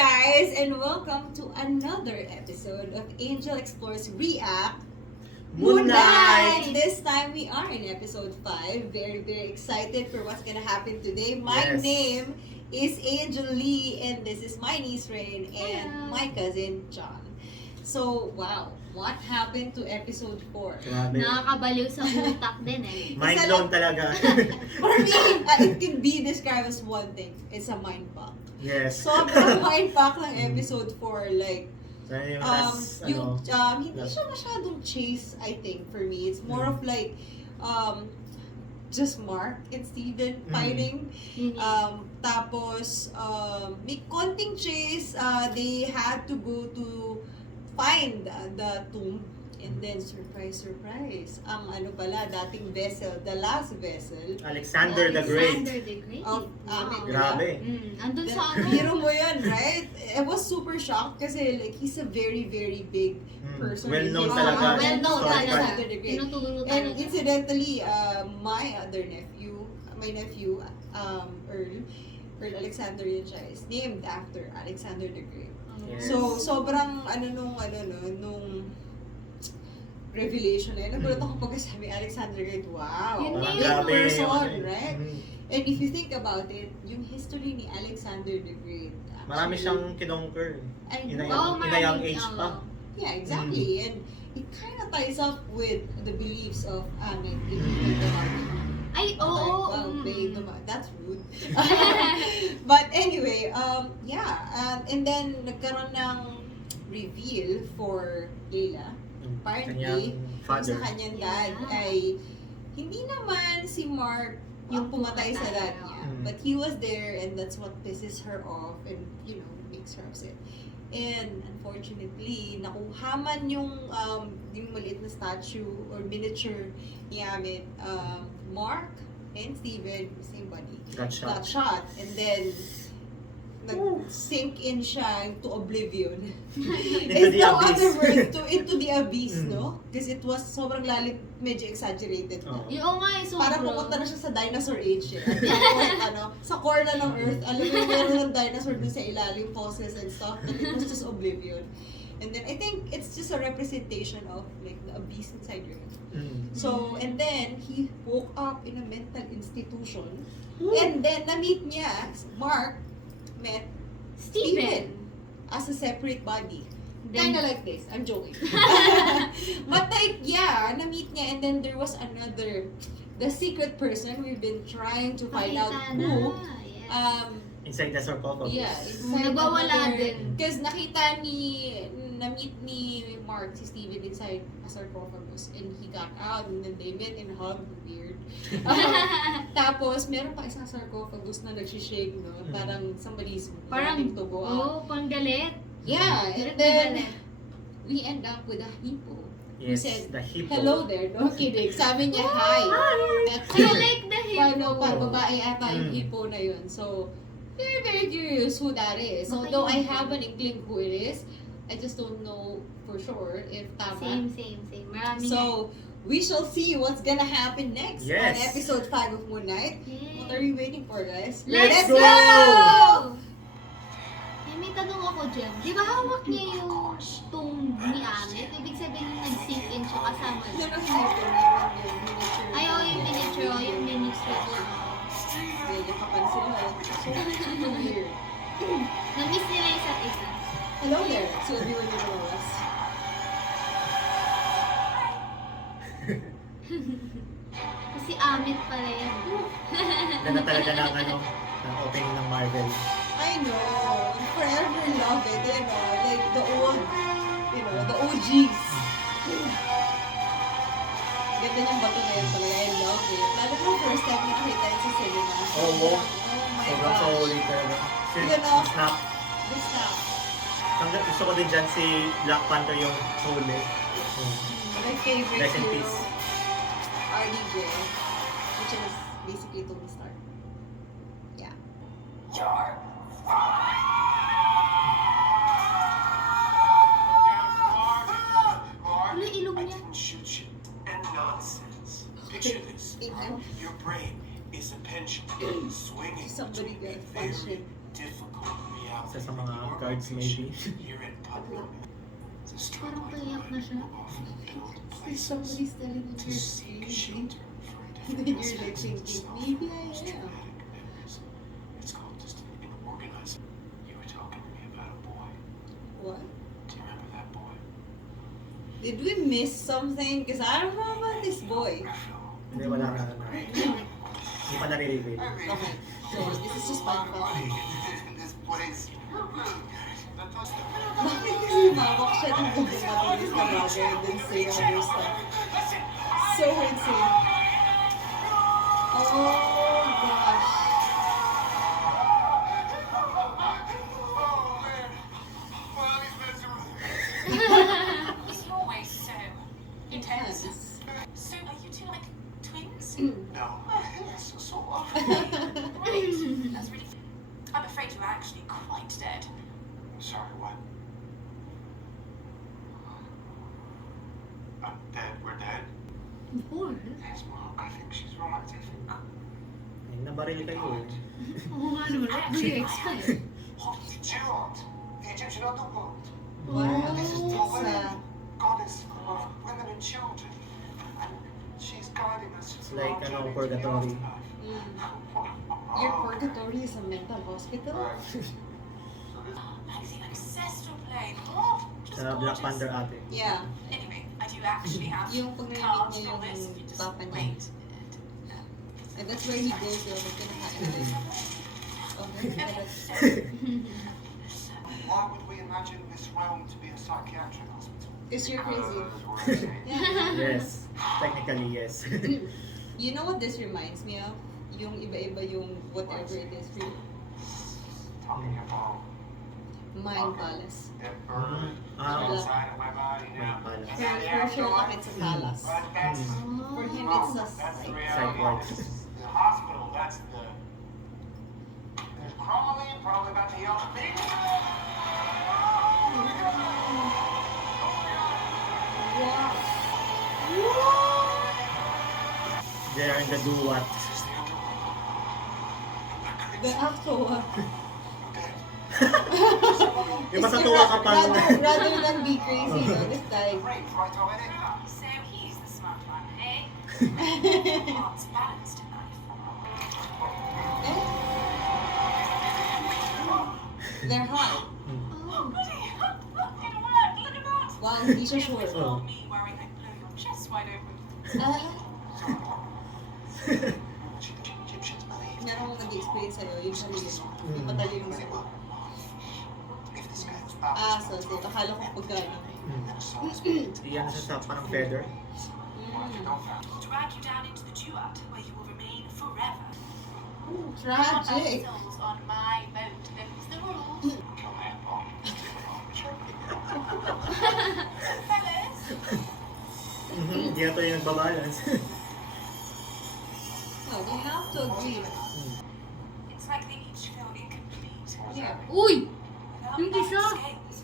guys, and welcome to another episode of Angel Explores React Moon Knight! This time we are in episode 5. Very, very excited for what's gonna happen today. My Yes. name is Angel Lee, and this is my niece Rain and Hello. my cousin John. So, wow, what happened to episode 4? Grabe. Nakakabaliw sa utak din eh. Mind blown talaga. For me, it can be described as one thing. It's a mind fuck. Yes. Sobrang mind fuck ng episode 4. Like, Sana yung last, hindi siya masyadong chase, I think, for me. It's more of like, just Mark and Steven fighting. Tapos, may konting chase. They had to go to find the tomb. And then, surprise, ang ano pala, dating vessel, the last vessel. Alexander the Great. Alexander the Great. Of Amen. Grabe. Andun Then, sa ano. biro mo yun, right? I was super shocked kasi like he's a very, very big person. Well-known in talaga. history. Well-known Sorry, talaga. Alexander the Great. Tinuturo And talaga. incidentally, my nephew, Earl Alexander yun siya, is named after Alexander the Great. Yes. So, sobrang nung revelation na yun. Nagulat ako pag sabi Alexander the Great, wow, Yun big na yun. person, right? And if you think about it, yung history ni Alexander the Great, Marami actually, siyang kinonquer. I In a know. young, in a young age pa. Yeah, exactly. And it kind of ties up with the beliefs of Amen. If you think about it. Ay, oo. That's rude. But anyway, and then nagkaroon ng reveal for Layla. Apparently, Kanyang father. sa kanyang dad Yeah. ay hindi naman si Mark yung Yung pumatay sa dad pumatay, niya. oo. But he was there and that's what pisses her off and, makes her upset. And unfortunately, nakuha man yung maliit na statue or miniature ni Amit, Mark and Steven, same body, got shot. And then, nag-sink in siya to oblivion. Into the no abyss. other words, into the abyss, no? Because it was sobrang lalim, medyo exaggerated na. Oo. Yung nga, sobra. Parang pupunta na siya sa dinosaur age eh. At that point, sa core na ng Earth, alam mo yung meron ng dinosaur dun sa ilalim, fossils and stuff, but it was just oblivion. And then I think it's just a representation of like the abyss inside your head. So, and then he woke up in a mental institution. And then na-meet niya, Mark met Steven as a separate body. Then- Kinda like this. I'm joking. But like, yeah, na-meet niya and then there was another, the secret person we've been trying to find out Nakita who. na, yes. Inside the sarcophagus. Yeah, Nagwawala din. Because na-meet ni Mark si Steven inside a sarcophagus and he got out and then they met and hugged. Weird. Tapos, meron pa isang sarcophagus na nagsishake, no? Parang somebody's wanting to go out. Pang galit. Yeah, and then we end up with a hippo. He Yes, said, the hippo. hello there. No kidding. Sabi niya, hi. I like the hippo. Paano babae ata yung hippo na yun. So, very, very curious who that is. Although I have an inkling who it is, I just don't know for sure if tama. Same. Marami So, we shall see what's gonna happen next Yes. on episode 5 of Moon Knight. yan. What are you waiting for, guys? Let's go! May tanong ako dyan. Di ba hawak niya yung tomb ni Amit? Ibig sabihin yung nag-sink in siya kasama No, niya. no, yung miniature. Ay, yung miniature. Medyo kapansin mo. So weird. Na-miss nila yung isa't isa. Hello there. So, if you were to know us. Kasi Amit pala yan. Ganda talaga ng opening ng Marvel. I know. Forever love it. Like the old, the OGs. Ganda niyang bato na yun talaga. I love it. Lalo mo first time nakita yun sa cinema. Oo. Oh my Sobrang gosh. solid talaga. Yun, no? Snap. The snap. Gusto ko din dyan si Black Panther yung solid. My favorite Rest in hero, peace. RDJ, which is basically Tony Stark. Yeah. Ano yung ilong I niya? didn't shoot you. And nonsense. Picture this. Thank you. Your brain is a pendulum swinging Somebody between got a very function. difficult reality. Isa sa mga Your guards location maybe. here in Putnam is a struggle Parang payak na siya. often built If places somebody's telling you to you're seek crazy, shelter from then different you're like aspects of thinking, self. maybe I Most am. traumatic memories. It's called just an organized. You were talking to me about a boy. What? Do you remember that boy? Did we miss something? Because I don't know about this boy. Hindi, wala na. Hindi pa nare-reveal. Okay, so this is just fun fact. in this place. Bakit kasi mabok siya ng buong matinis na bagay and then say other stuff? So insane. Oh gosh. Is your way so intense? Intense. So are you two like twins? No, it's so off. Great. That's really. I'm afraid you're actually quite dead. Sorry, what? I'm dead. We're dead. Of course. Yes, Mom. I think she's right. I think. Ay, nabaril kayo eh. Oo nga naman. What do you expect? The Gerard, the Egyptian underworld, Wow, this is the it's woman, goddess of women and children, and she's guiding us. It's through like, our ano, journey to the purgatory. afterlife. Your purgatory is a mental hospital? Like the ancestral plane. Oh, just Sa Black gorgeous. Panther ate. Yeah. Anyway, I do actually have Yung pag narinig cards niya and all this. If you yung just papa niya. wait. And that's where he goes to the kinakain. Okay, so Why would we imagine this realm to be a psychiatric hospital? Because you're crazy. Yes. Technically, yes. You know what this reminds me of? Yung iba-iba yung whatever it is for you. Talking about Mind Palace. that bird Ah, Wala. inside of my body now. Mind Palace. For Sherlock, it's a palace. But that's For him, Oh. it's a that's the psych. reality. ward. The hospital, that's the. There's Crowley, probably about to yell at me. Wow. They're in the do what? This is the underworld. The actual one. Yung masatuwa ka pa. Rather than be crazy, no? This guy. Great, right over there. so he's the smart one, eh? Heart's balanced in life. They're hot. Oh. Buddy, it worked. Look at that. Wow, hindi siya sure. It's all me worrying I'd blow your chest wide open. Egyptians believe. Meron akong nag-explain sa'yo, yung sarili mo. Yung patalino mo sa'yo. If this guy's So akala ko pagkano. Iyan siya sa parang feather. Drag you down into the duat where you will remain forever. Tragic. Souls on my boat. Those the rules. Fellas. Hindi na to yung nagbabalance. No, they have to agree. It's like they each feel incomplete. Yeah. Uy! Without Hindi siya. scales.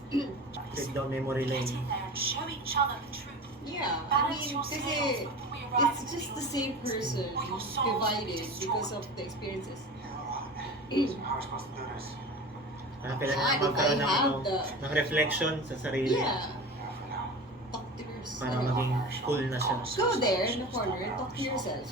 Take down memory Get lane. in there and show each other the truth. Yeah, I Balance mean, your kasi scales before we arrive it's at just the peace. same person divided because of the experiences. How are we supposed to do this? Kaya kailangan Ah, magkaroon ng, I have ano, the- ng reflection sa sarili. Yeah. Yeah, for now. Talk to yourself. Para maging cool na siya. Go there in the corner and talk to yourself.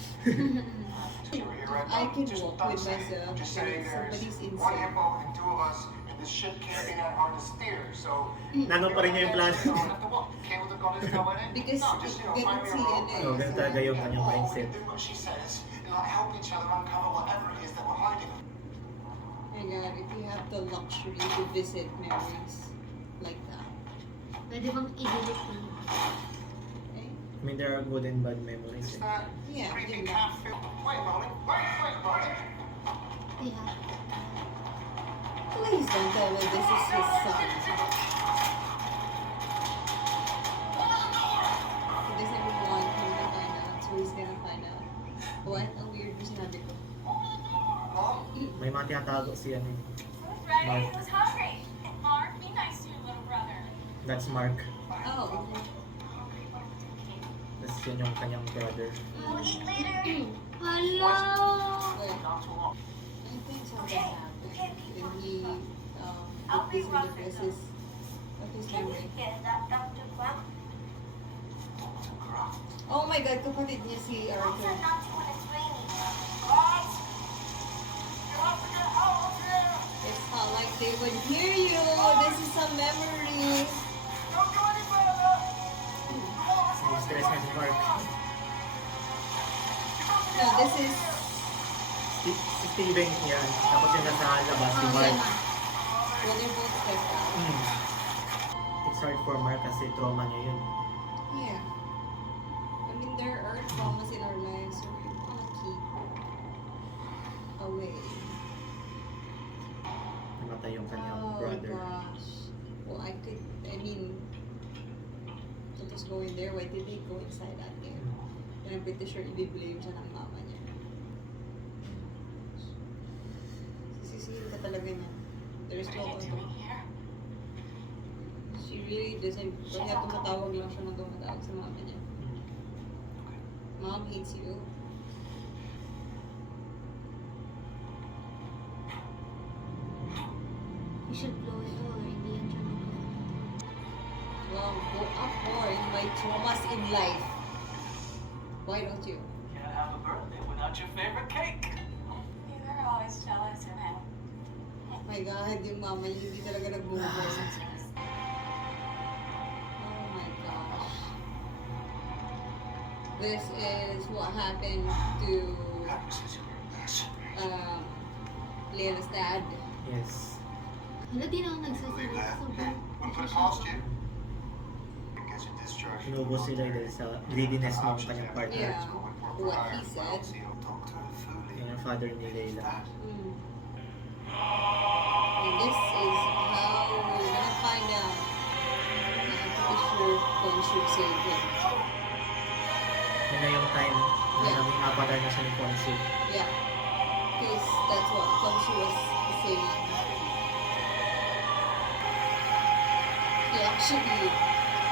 I can walk with myself Just when saying somebody's there's one inside. hippo and two of us, and this ship can't be that hard to steer, so... Nano pa rin niya yung plano. You don't have to walk. Can't with the goddess go in it? Because No, just, you know, find me a ganun si rope. ano Oh, ganun talaga yung kanyang Or we mindset. can do what she says, and like help each other uncover whatever it is that we're hiding. My God, if you have the luxury to visit memories like that. Pwede bang i-delete ko? Okay? I mean, there are good and bad memories. It's eh. that Yeah, creepy yun cat film. Wait a moment. Wait a moment. Yeah. Please don't tell me this is his son. He doesn't even want him to find out, so he's gonna find out. What? Ang weird yung sinabi ko. Mom? May mga tinatago si ano. Right? Mark. He was hungry. Mark, be nice to your little brother. That's Mark. Oh. That's yun yung kanyang brother. We'll eat later. Hello! Wait. Not too long. I think something happened. And he I'll be This right is with his Can memory. you hear that, Dr. Grant? Oh my God, kapatid niya si Not Arthur. so naughty when it's raining. Lads! You have to get out of here! It's not like they would hear you. This is a memory. Don't go any further! The water's Stress na si Mark. No, this is... Si Steven yan. Tapos yung nasa labas, si Oh, Mark. yan na. When they're both stressed out. Hmm. It's hard for Mark kasi trauma niya yun. Yeah. I mean, there are traumas in our lives, so we want to keep away. Namatay yung kanyang Oh brother. gosh. Well, I mean, it was going there. Why did they go inside that there? And I'm pretty sure i-blame siya ng mama niya. Sisisihin ka talaga niya. There's no What are you doing here? She really doesn't. Kaya tumatawag lang siya nang tumatawag sa mama niya. Mom hates you. You should blow it all or hindi yan siya mag- Well, go up more in my traumas in life. Why don't you? Can't have a birthday without your favorite cake. You were always jealous of him. Oh my God, yung mama niya hindi talaga nag-move on. Oh my gosh. This is what happened to Leila's dad. Yes. Hala, di na ako nagsasalita. Sobrang Wouldn't put it past you. It gets you discharged. Inubos sila dahil sa greediness ng kanyang partner. Yeah. What he said. Yung father ni Leila. Mm. And this is how we're gonna find out. I'm pretty sure Khonshu saved him. Yun na yung time na Yeah. naging avatar na siya ni Khonshu. Yeah. Because that's what Khonshu was saying. He actually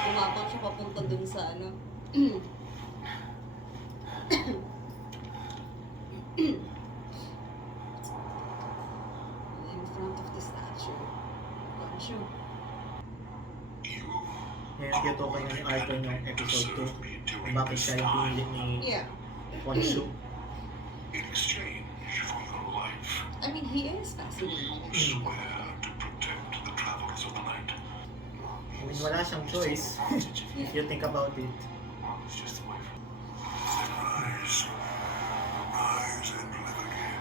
bumabang siya papunta dun sa ano. In front of the statue. Khonshu. Ngayon tinutukoy na ni Arthur ng episode 2 kung bakit siya yung pinili ni Yeah. Khonshu. In exchange for your life, I mean, he is fascinating. swear to protect the travelers of the night. I mean, wala siyang choice if you think about it. It's just the way from. Then rise, rise and live again.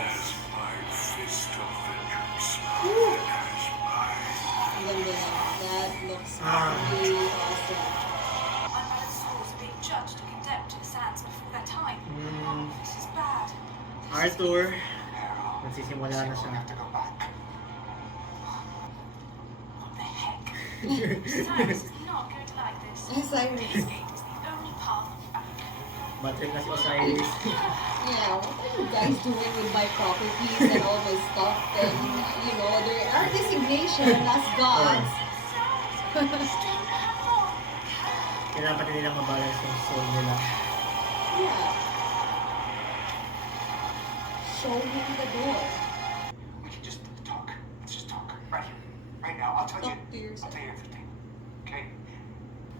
As my fist of vengeance. As my Ang ganda na. That looks Ah. really awesome. Unmarried souls are being judged and condemned to the sands before their time. This is bad. Arthur, arrow. nagsisimula na siya. Have to go back. What the heck? Cyrus is not going to like this. Cyrus. Escape is the only path back. Bad trip na si Osiris. Yeah, what are you guys doing with my properties and all my stuff? And, you know, there are designation as gods. Kailangan pa nilang mabalance yung soul nila. Yeah. Show him the door. We can just talk. Let's just talk. Right here. Right now. I'll tell you. Talk to yourself. I'll tell you everything. Okay?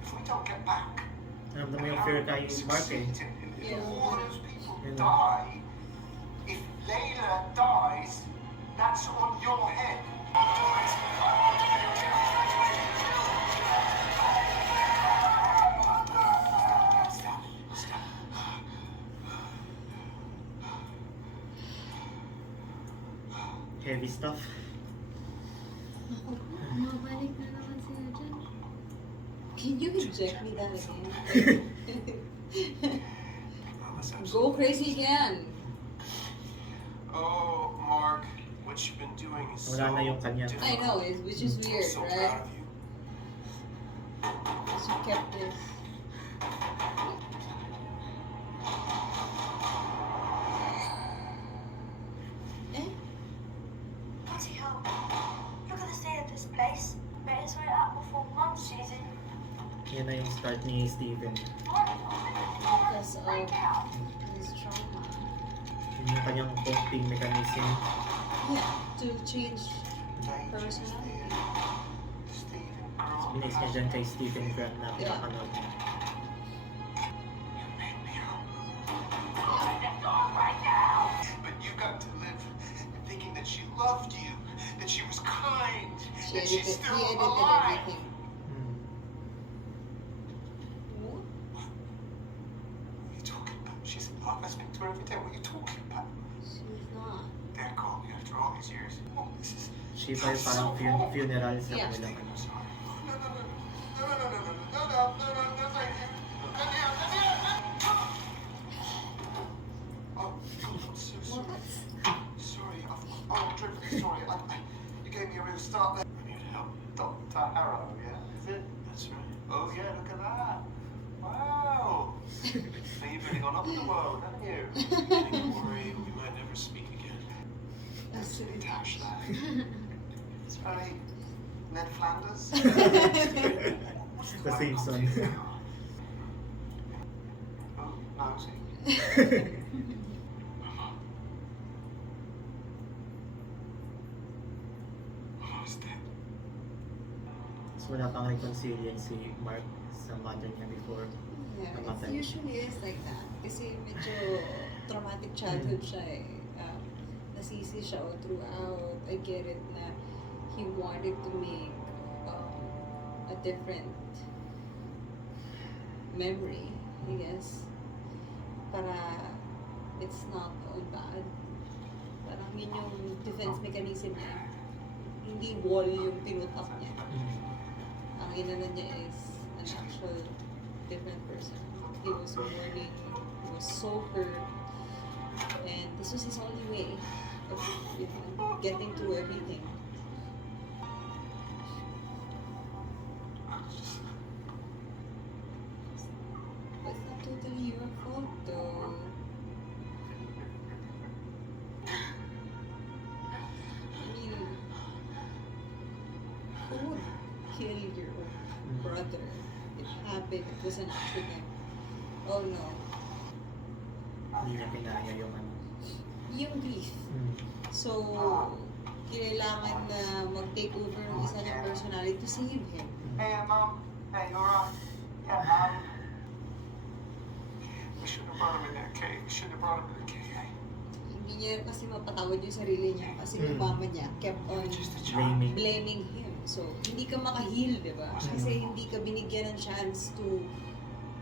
If we don't get back, Alam mo yung fear kay Mark eh. Yeah. if all those people Yeah. die, if Layla dies, that's on your head. Stop. Stop. Heavy stuff. Naku po, mabalik na naman sila dyan. Can you reject me that again? That's absolutely- Go crazy again. Oh, Mark, what you've been doing is Wala so na yung kanya. I know, which is I'm weird, so right? proud of you. Because you kept this. Eh? Bloody hell. You're gonna stay at this place. Better sort it out before Mum sees it. Yan na yung start ni Steven. Because of his trauma. Yun yung kanyang coping mechanism. Yeah, to change. They personality. Stephen So, Grant. binase niya dyan kay Stephen Grant na pinapanood niya. You made me up. Yeah. But you got to live thinking that she loved you, that she was kind, He that she's edited still alive. everything. Hmm. What? What are you talking about? She's alive. I speak to her every day. What are you talking about? She's not. Dad called me after all these years. Oh, this is. She pa yung parang funeral sa Yeah. kanilang ano. I'm sorry. No, no, no, thank you. Thank you. Oh, God, I'm so sorry. What? Sorry, I'm dreadfully sorry. You gave me a real start there. I need help. Dr. Harrow, yeah? Is it? That's right. Oh, yeah, look at that. Wow. So you've really gone up in the world, haven't you? Don't worry, we might never speak again. That's it. Dash that. It's very Ned Flanders. The Simpson. Oh, nosy. Mama's dead. So wala pang reconciliate si Mark sa mother niya before. Yeah, it Namatay. usually is like that. Kasi medyo traumatic childhood siya eh. Nasisi siya all throughout. I get it na he wanted to make a different memory, I guess. Para it's not all bad. Parang yun yung defense mechanism niya. Hindi wall yung tinutak niya. Ang inano niya is an actual different person. He was mourning, he was so hurt, and this was his only way of getting through everything. But it's not totally your fault though. I mean, who would kill your brother? It happened, it was an accident. Oh no. Hindi niya pinaya yung ano. Yung grief. Hmm. So, kailangan na mag-take over ng isa niyang personality to save him. Hey, Mum. Hey, you alright? Yeah, we shouldn't have brought him in that cave. We shouldn't have brought him in the cave. Hindi niya kasi mapatawad yung sarili niya kasi yung mama niya kept on Just a child. Blaming. blaming him. So, hindi ka maka-heal, di ba? Kasi hindi ka binigyan ng chance to...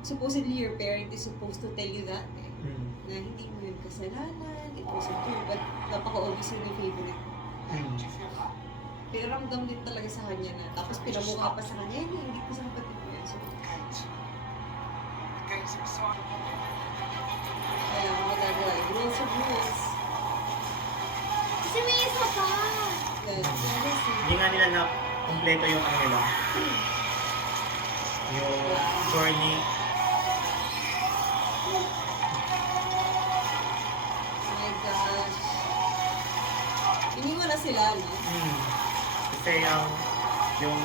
Supposedly, your parent is supposed to tell you that, eh. Hmm. Na hindi mo yun kasalanan, it wasn't true, but napaka-obvious yun yung favorite mo. Hmm. Do you feel that? Pero ramdam din talaga sa kanya na, tapos pinamukha pa sa kanya, hindi ko sa kapatid mo yun. So, Gates. The gates are exciting. kaya mga magagawa, rules are rules. Kasi may isa pa. That's Hindi nga nila na kompleto yung ano nila. Yung journey. Oh my gosh. Iniwan na sila, no? Hmm. Kasi yung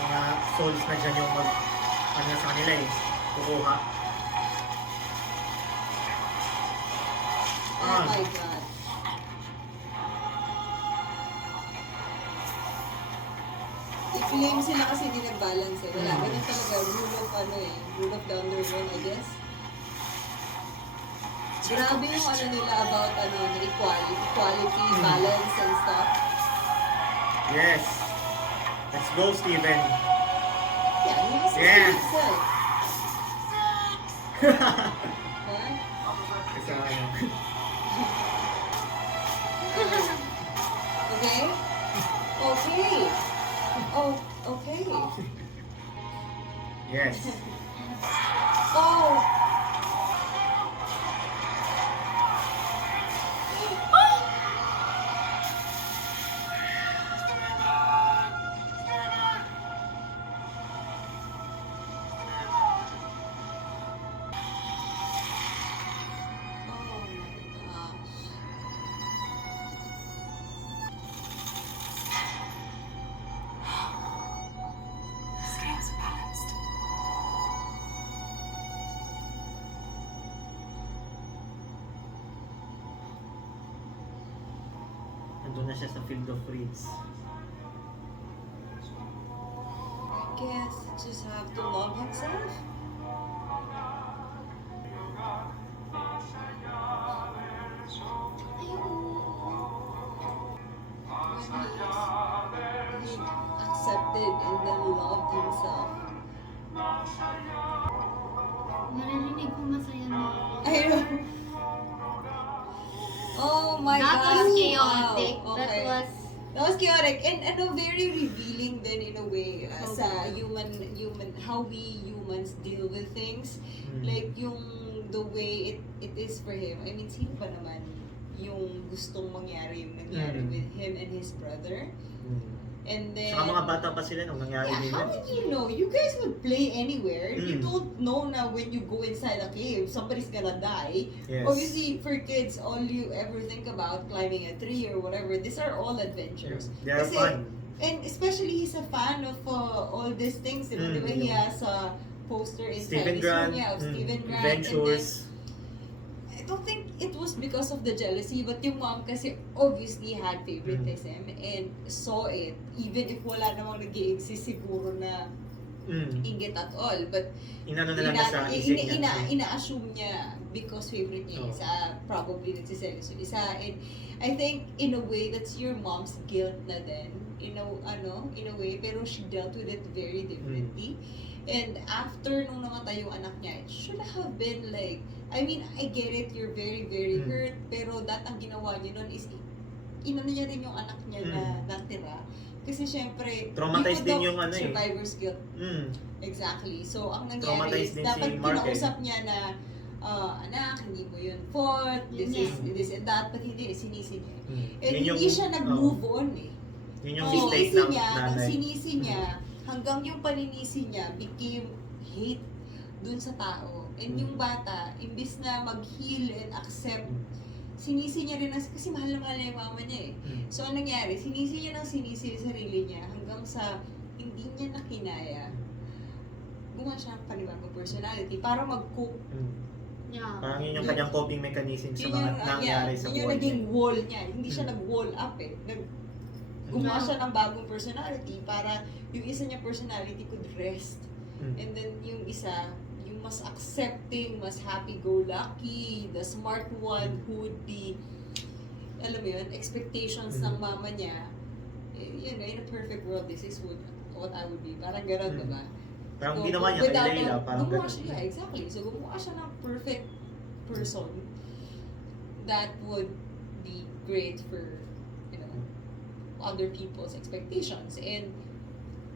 mga souls na dyan yung mag ano na sa kanila eh. Kukuha. Oh my God. I-claim sila kasi hindi nag-balance eh. Wala, ganun talaga. Rule of the underworld, I guess. Grabe yung ano nila about the equality, balance, and stuff. Yes. Let's go, Steven. Yeah, he was Yeah. himself. Huh? Kasi ano. Okay? Okay. Oh, okay. Yes. Oh! Oh my gosh. Scales are balanced. Nandun na siya sa Field of Reeds. guess just have to love himself. Ay, oo. When he accepted and then loved himself. Naririnig ko masaya na ako. I know. Oh my That gosh. was chaotic. Wow. That Okay. was... chaotic and ano, very revealing then in a way sa human how we humans deal with things. Like yung the way it is for him. I mean, sino ba naman yung gustong mangyari yung nangyari with him and his brother? And then, Saka mga bata pa sila nung nangyari yeah, din how yun. did you know? You guys would play anywhere. You don't know na when you go inside a cave, somebody's gonna die. Yes. Obviously, for kids, all you ever think about, climbing a tree or whatever, these are all adventures. They are Kasi, fun. and especially, he's a fan of all these things. Diba? He has a poster inside Steven his Grant, room, yeah, of Steven Grant. Adventures. I don't think it was because of the jealousy, but yung mom kasi obviously had favoritism and saw it, even if wala namang nag-i-exist siguro na inggit at all. But Inano na lang niya sa isip niya. ina-assume niya because favorite niya isa, probably nagsiselos yung isa. And I think in a way that's your mom's guilt na din, in a way, pero she dealt with it very differently. And after nung namatay yung anak niya, it should have been like, I mean, I get it, you're very, very hurt, pero ang ginawa niya nun is, inano niya rin yung anak niya na natira. Kasi syempre, Traumatized din yung survivor's guilt. Exactly. So, ang nangyari Traumatized is, din dapat si Mark, kinausap niya na, anak, hindi mo yun fault, this and that, but hindi, sinisi niya. And Yun hindi siya nag-move on eh. Yun yung mistake ng nanay. Sinisi niya, hanggang yung paninisi niya became hate dun sa tao. And yung bata, imbis na mag-heal and accept, sinisi niya rin kasi mahal na mahal niya yung mama niya eh. So, anong nangyari? Sinisi niya yung sarili niya hanggang sa hindi niya nakinaya. Gumawa siya ng panibagong personality para mag-cope. Yeah. Parang yun yung kanyang coping mechanism sa mga nangyari sa yun yung buhay naging niya. wall niya. Hindi siya nag-wall up eh. Gumawa siya ng bagong personality para yung isa niya personality could rest. And then yung isa, yung mas accepting, mas happy-go-lucky, the smart one who would be, alam mo yun, expectations ng mama niya. Yun, in a perfect world, this is what I would be. Parang gano'n, diba? Parang ginawa niya kay Layla, parang gumawa gano'n. siya, yeah, exactly. So gumawa siya ng perfect person that would be great for, other people's expectations. And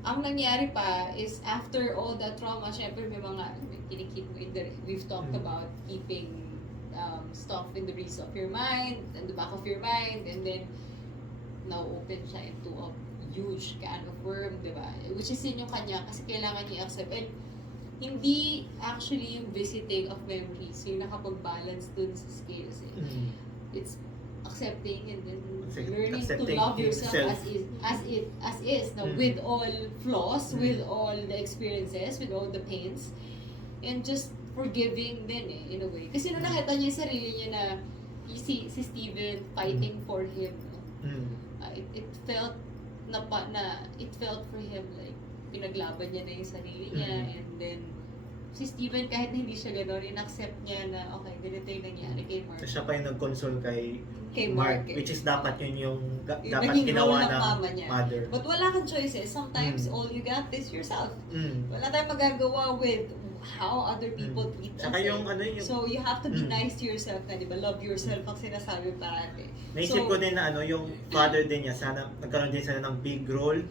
ang nangyari pa is after all that trauma, syempre may mga kinikip mo we've talked about keeping stuff in the reeds of your mind, in the back of your mind, and then now open siya into a huge can of worm, diba? Which is yun yung kanya kasi kailangan niya accept. And hindi actually yung visiting of memories yung nakapag-balance dun sa scales eh. It's accepting and then learning to love yourself as is now, with all flaws, with all the experiences, with all the pains, and just forgiving din eh, in a way. Kasi nung nakita niya yung sarili niya na si Steven fighting for him, it felt it felt for him like pinaglaban niya na yung sarili niya, and then si Steven kahit na hindi siya gano'n, in-accept niya na okay, ganito yung nangyari kay Mark. Siya pa yung nag-console kay Mark which is dapat yun yung dapat naging role ginawa ng ng mama niya. mother. But wala kang choices. Sometimes all you got is yourself. Wala tayong magagawa with how other people treat us. Saka yung yung So you have to be nice to yourself na, di ba? Love yourself ang sinasabi parati. naisip ko din na yung father din niya, sana nagkaroon din sila ng big role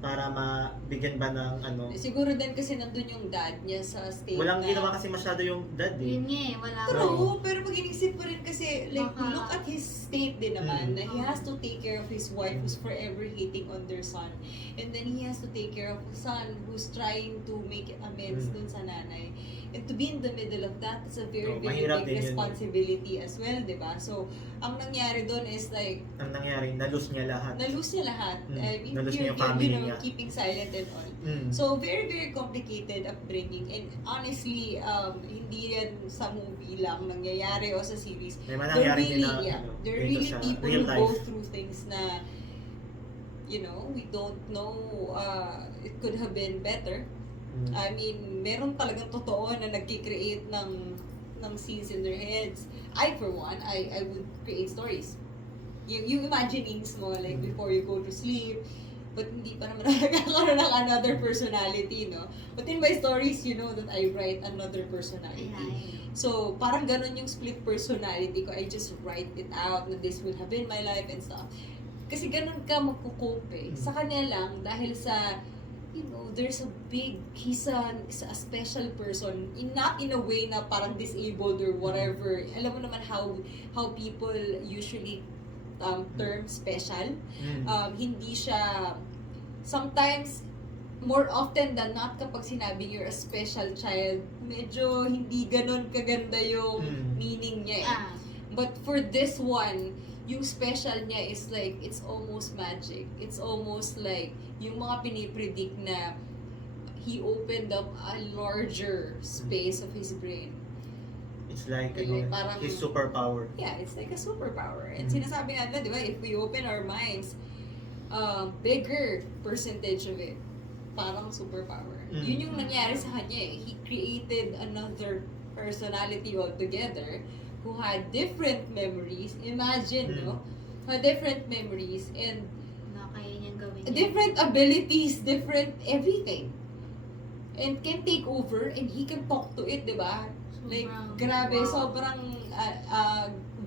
para mabigyan ba ng Siguro din kasi nandun yung dad niya sa state walang na... ginawa kasi masyado yung dad eh. Yun nga eh, wala True, pero pag inisip ko rin kasi, like, Baka- look at his state din naman, na he has to take care of his wife who's forever hating on their son. And then he has to take care of his son who's trying to make amends dun sa nanay. And to be in the middle of that, it's a very, very mahirap big din yun. responsibility as well, di ba? So, ang nangyari dun is like, Ang nangyari, na-lose niya lahat. na-lose niya lahat. I mean, Na-lose niya yung you're, family niya. keeping silent and all. So, very, very complicated upbringing. And honestly, hindi yan sa movie lang nangyayari o sa series. May manangyari din na there are dito really sa people real who go life. through things na you know, we don't know, it could have been better. I mean, meron talagang totoo na nagki-create ng scenes in their heads. I, for one, I would create stories. Yung imaginings mo, like, before you go to sleep, but hindi pa naman nakakaroon ng another personality, no? But in my stories, you know that I write another personality. So, parang ganun yung split personality ko. I just write it out na this would have been my life and stuff. Kasi ganun ka magkukope eh. Sa kanya lang, dahil sa, you know, there's a big, he's a special person. Not in a way na parang disabled or whatever. Alam mo naman how people usually term special. Hindi siya, sometimes, more often than not, kapag sinabing you're a special child, medyo hindi ganon kaganda yung meaning niya eh. But for this one, yung special niya is like, it's almost magic. It's almost like, yung mga pinipredict na he opened up a larger space of his brain. It's like, parang, his superpower. Yeah, it's like a superpower. And sinasabi nga nila, di ba, if we open our minds, bigger percentage of it, parang superpower. Yun yung nangyari sa kanya eh. He created another personality altogether who had different memories. Imagine, no? Had different memories and kaya niyang gawin different abilities, different everything. And can take over and he can talk to it, di ba? Like, grabe, sobrang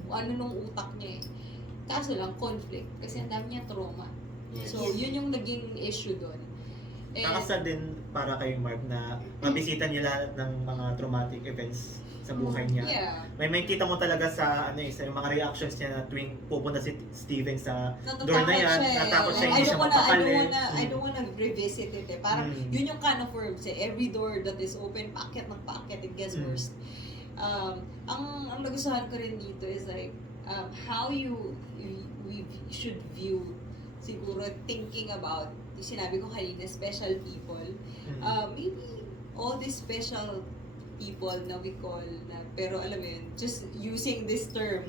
ano nung utak niya eh. Kaso lang, conflict. Kasi ang dami niya trauma. Yes. So, yun yung naging issue doon. Nakasad din para kay Mark na mabisita niya lahat ng mga traumatic events sa buhay niya. Yeah. May kita mo talaga sa sa mga reactions niya na tuwing pupunta si Steven sa door na yan, natakot siya, hindi siya mapakali. I don't wanna revisit it eh. Parang yun yung kind of words eh. Every door that is open, packet ng packet, it gets worse. Ang nagustuhan ko rin dito is like, how we should view, siguro thinking about, yung sinabi ko kanina, special people. Maybe all these special people na we call na, pero alam mo yun, just using this term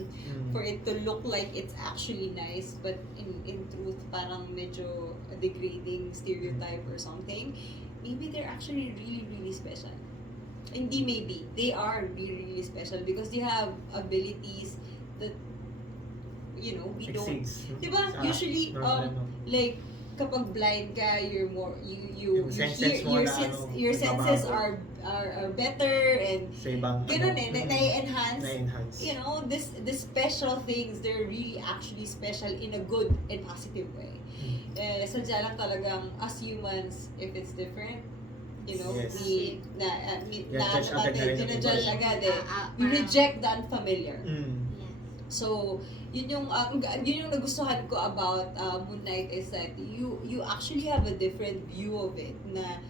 for it to look like it's actually nice, but in truth, parang medyo a degrading stereotype or something. Maybe they're actually really, really special. Hindi maybe, they are really, really special because they have abilities that, you know, we don't. Diba? Usually, like, kapag blind ka, you're more, you senses hear, mo your senses are better and sa ibang ganun eh, na-enhance. Na-enhance. You know, this special things, they're really actually special in a good and positive way. Sadya lang talagang, as humans, if it's different, you know, Yes. we judge agad eh. We parang- reject the unfamiliar. Yes. So, yun yung nagustuhan ko about Moon Knight is that you actually have a different view of it na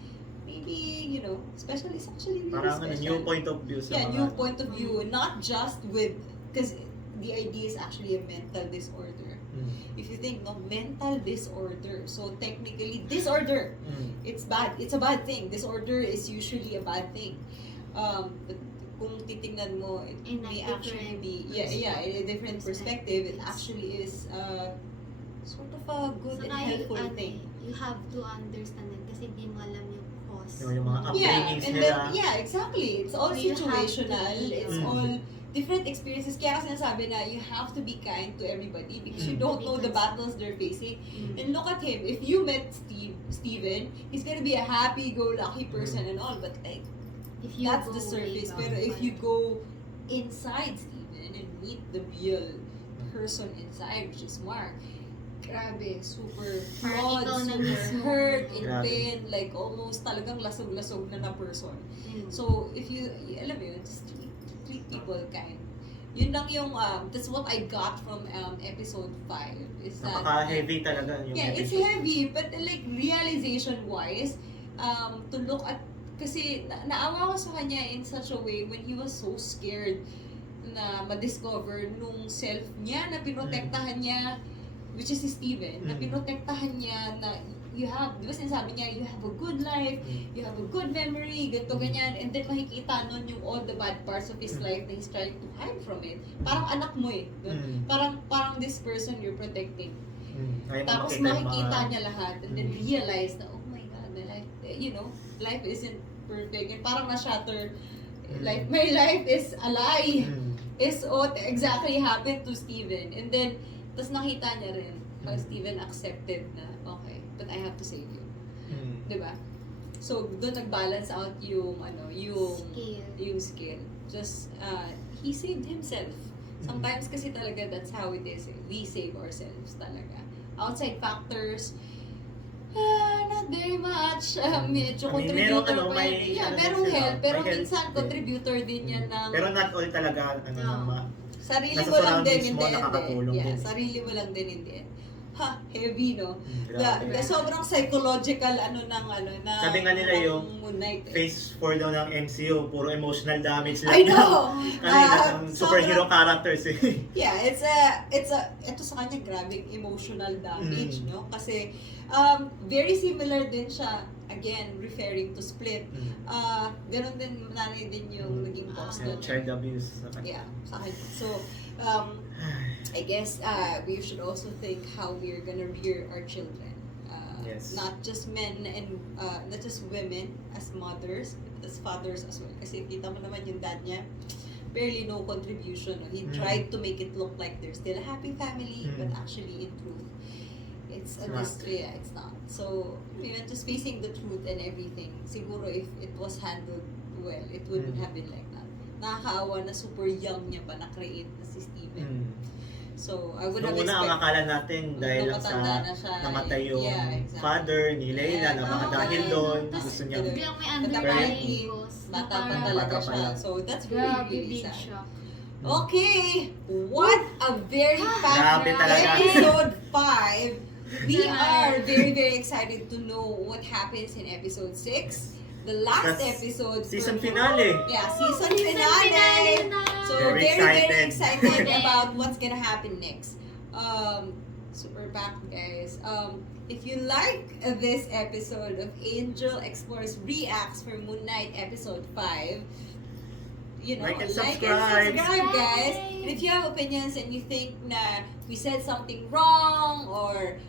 maybe, you know, special is actually really Parang special. new point of view sa Yeah, mga new point of view. Not just with, because the idea is actually a mental disorder. If you think, no, mental disorder. So, technically, disorder. It's bad. It's a bad thing. Disorder is usually a bad thing. But kung titingnan mo, it In a may actually different be, in a different perspective, it actually is sort of a good and helpful thing. You have to understand it kasi di mo alam yung cause. yung mga Yeah, upbringings and nila. then, yeah, exactly. It's all So you have to situational. be It's all different experiences. Kaya sinasabi na you have to be kind to everybody because you don't know the battles they're facing. And look at him. If you met Steven, he's gonna be a happy-go-lucky person and all, but like, If you that's go the surface. way Pero back, if you go inside Steven and meet the real person inside, which is Mark, grabe, super Parang flawed, ikaw na super mismo. hurt, in Grabe. pain, like almost talagang lasog-lasog na person. Mm. So, if you alam mo yun, just treat people kind. Yun lang yung, that's what I got from episode 5. Is that, Napaka-heavy talaga yung yeah, it's episode. heavy, but like realization-wise, to look at, kasi naawa ko sa kanya in such a way when he was so scared na ma-discover nung self niya na pinotektahan niya, which is si Steven, na pinotektahan niya na you have, di ba sinasabi niya, you have a good life, you have a good memory, ganito, ganyan, and then makikita nun yung all the bad parts of his life that he's trying to hide from it. Parang anak mo eh. Parang this person you're protecting. Ayaw mo Tapos makita yung makikita mga- niya lahat and then realize na, oh my God, my life, life isn't perfect. And parang na-shatter, my life is a lie. Is what exactly happened to Steven. And then, tapos nakita niya rin how Steven accepted na, okay, but I have to save you. Diba? So, doon nag-balance out yung, yung skill. Just, he saved himself. Sometimes kasi talaga that's how it is. We save ourselves talaga. Outside factors, not very much. Medyo contributor merong, pa yan. Merong sila. help. Pero May help minsan, din. contributor din yan ng... Pero not all talaga, sarili nasa mo lang din surroundings in mo, the end. nakakatulong din. Sarili mo lang din in the end. Heavy, no? Grabe. Sobrang psychological, na... Sabi nga nila yung Moon Knight, phase 4 daw ng MCU, puro emotional damage lang. I know! Superhero characters eh. Yeah, ito sa kanya, grabing emotional damage, no? Kasi, very similar din siya, again, referring to Split. Ganon din, nanay din yung naging boss doon. Child abuse sa kanya. Yeah, sa kanya. So, I guess we should also think how we're gonna rear our children. Yes. Not just men and not just women as mothers, but as fathers as well. Kasi kita mo naman yung dad niya, barely no contribution. He tried to make it look like they're still a happy family, but actually in truth, it's not. So, just facing the truth and everything. Siguro if it was handled well, it wouldn't have been like that. Nakakaawa na super young niya pa na-create na si Steven. So, I would have Noong una, ang akala natin dahil lang sa matanda na siya, namatay yung exactly. father ni Layla, na baka dahil doon, gusto niya. Biglang may But underlying apparently, cause. bata pa Parang- talaga Bata pa siya. lang. So, that's really, Grabe, really big sad. shock. Okay, what a very Grabe fast talaga. episode 5. We are very, very excited to know what happens in episode 6. The last That's episode. season for- finale. Yeah, season Season finale. finale na. So, Very very excited. excited about what's gonna happen next. Super packed, guys. If you like this episode of Angel Explores Reacts for Moon Knight episode 5, Like and like subscribe. and subscribe, guys. And if you have opinions and you think na we said something wrong or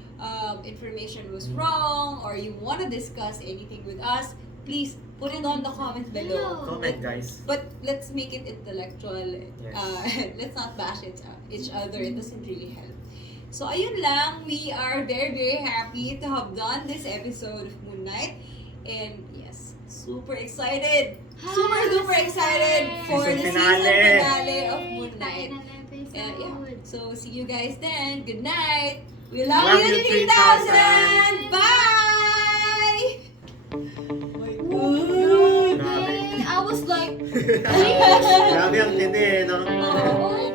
information was wrong or you want to discuss anything with us, please put it on the comments below. Comment, guys. But let's make it intellectual. Yes. Let's not bash each other. It doesn't really help. So, ayun lang. We are very, very happy to have done this episode of Moon Knight. And yes, super excited. Super duper excited for Season the finale. season finale of Moon Knight. Final episode. Yeah. So, see you guys then. Good night. We love, Love you, you, 3000. 3000. Bye! Grabe. I was like, Grabe ang tindi, no? oh